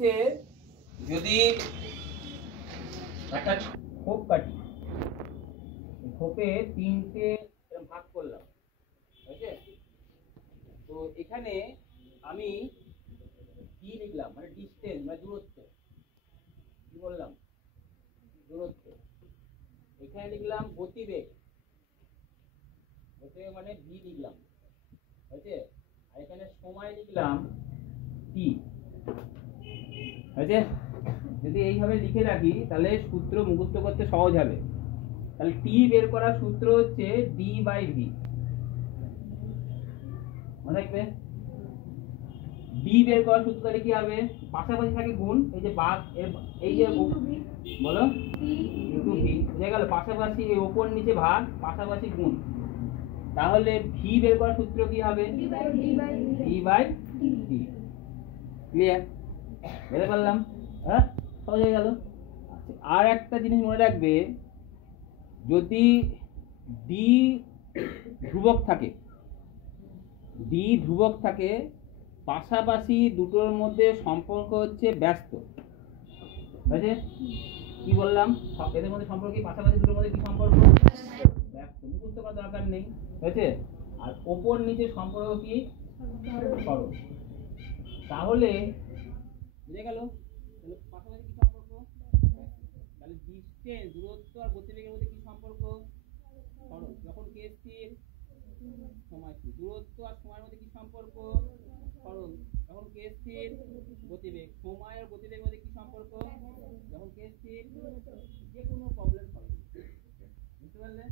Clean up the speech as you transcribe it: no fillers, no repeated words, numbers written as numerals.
হচ্ছে যদি একটা খোপ কাটি, খোপে তিনটে ভাগ করলাম, ঠিক আছে? তো এখানে আমি কি লিখলাম, মানে ডিস্টেন্স মানে দূরত্ব, কি বললাম দূরত্ব। এখানে লিখলাম গতিবেগ, গতিবেগ মানে ভি লিখলাম, ঠিক আছে? আর এখানে সময় লিখলাম টি, ঠিক আছে? যদি এইভাবে লিখে রাখি তাহলে সূত্র মুখস্থ করতে সহজ হবে। তাহলে টি বের করার সূত্র হচ্ছে ডি বাই ভি, মনে রাখবে। ডি বের করার সূত্র তাহলে কি হবে, পাশাপাশি থাকে গুণ, এই যে বাঘ এই যে বলো ইনটু ভি, বুঝে গেল? পাশাপাশি এই ওপর নিচে ভাগ, পাশাপাশি গুণ। তাহলে ভি বের করার সূত্র কি হবে, ডি বাই ডি। ক্লিয়ার? বুঝতে পারলাম? হ্যাঁ, সহজ হয়ে গেল। আর একটা জিনিস মনে রাখবে, যদি ডি ধ্রুবক থাকে, ডি ধ্রুবক থাকে, পাশাপাশি দুটোর মধ্যে সম্পর্ক হচ্ছে ব্যস্ত, ঠিক আছে? কি বললাম, এদের মধ্যে সম্পর্ক কি, পাশাপাশি দুটোর মধ্যে কি সম্পর্ক, ব্যস্ত। মুখস্থ করার দরকার নেই, ঠিক আছে? আর ওপর নিচে সম্পর্ক কি, সরল। তাহলে বুঝে গেল? পাশাপাশি কি সম্পর্ক, তাহলে ডিসটেন্স দূরত্ব আর গতিবেগের মধ্যে কি সম্পর্ক, সরল। যখন কে স্থির, সময় স্থির। দূরত্ব আর সময়ের মধ্যে কি সম্পর্ক, সরল। যখন কে স্থির, গতিবেগ। সময় আর গতিবেগের মধ্যে কি সম্পর্ক, যখন কে স্থির। যে কোনো প্রবলেম সলভ, বুঝতে পারলে?